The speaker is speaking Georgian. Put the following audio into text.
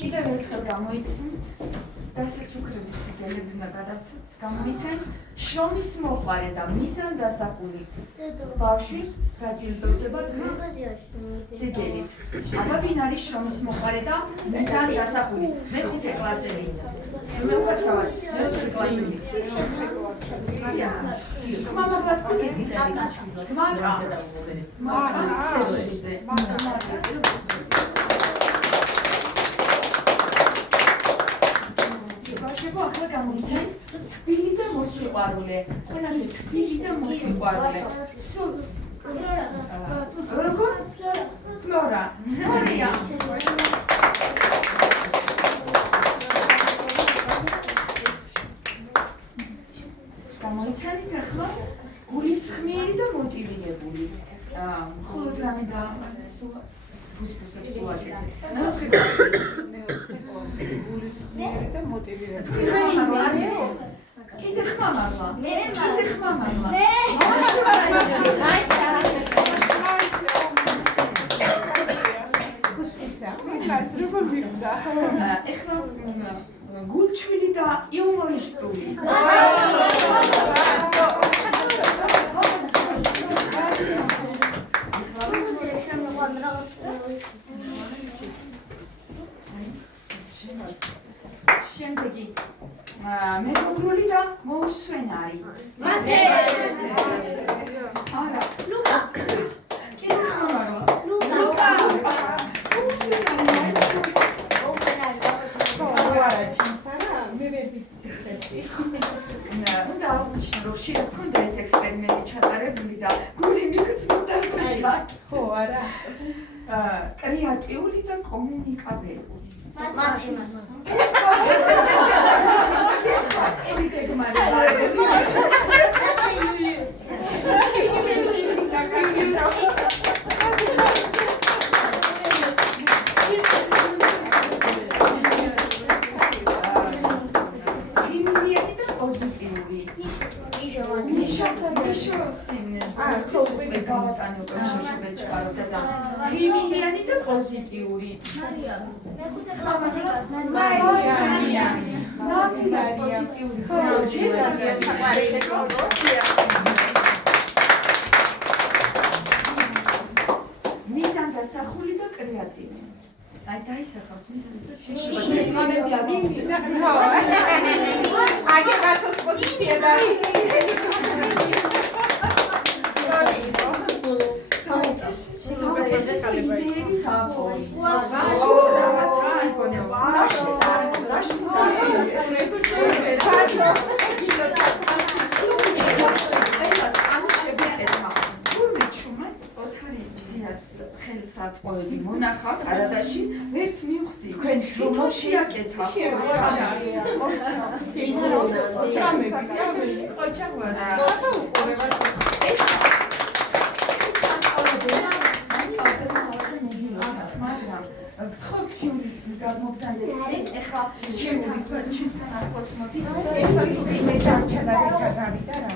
კიდევ ერთხელ გამოიცნი დასაჩუქრების სიგელები უნდა გამოიცენ შრომის მოყარე და მიზანდასახული ბავშვის გაჯილდოვდება დღეს სიგელით. აბა ვინ არის შრომის მოყარე და მიზანდასახული? მეხუთე კლასელი. მე უკაცრავად მეხუთე კლასელი. ხმამაღლა თქვი ბავშვებო, ახლა გამოიცენ თბილი და მოსიყვარულე. ყველაზე თბილი და მოსიყვარულე. სულ როგორ? ფლორა. სწორია. გამოიცანით ახლა გულისხმიერი და მოტივირებული. მხოლოდ რამე და ფუსფუსებს უვაგებთ. გულისხმიერი და მოტივირებული. კიდე ხმამაღლა. კიდე ხმამაღლა. როგორ ვირდა? ეხლა გულჩვილი და იუმორისტული. შემდეგი მეგობრული და მოუსვენარი. არა, ლუკა. კიდე ხმამაღლა. ლუკა. უნდა აღვნიშნო, რომ შეიძლება გქონდა ეს ექსპერიმენტი ჩატარებული და გული მიგწმუნდა. ხო, არა. კრეატიული და კომუნიკაბელური. მათემატიკა. გრიმილიანი და პოზიტიური. მიზანდასახული და კრეატიული. აი დაისახავს პოზიცია და ხელსაწყოები მონახავთ არადაში, ვერც მივხვდი, თქვენ თვითონ შეაკეთავთ. გთხოვთ შევი გამოგზავნეთ წინ, ეხლა ჩემთან ახლოს მოდით, ეხლა თუ მე დარჩა და გავიდა რა.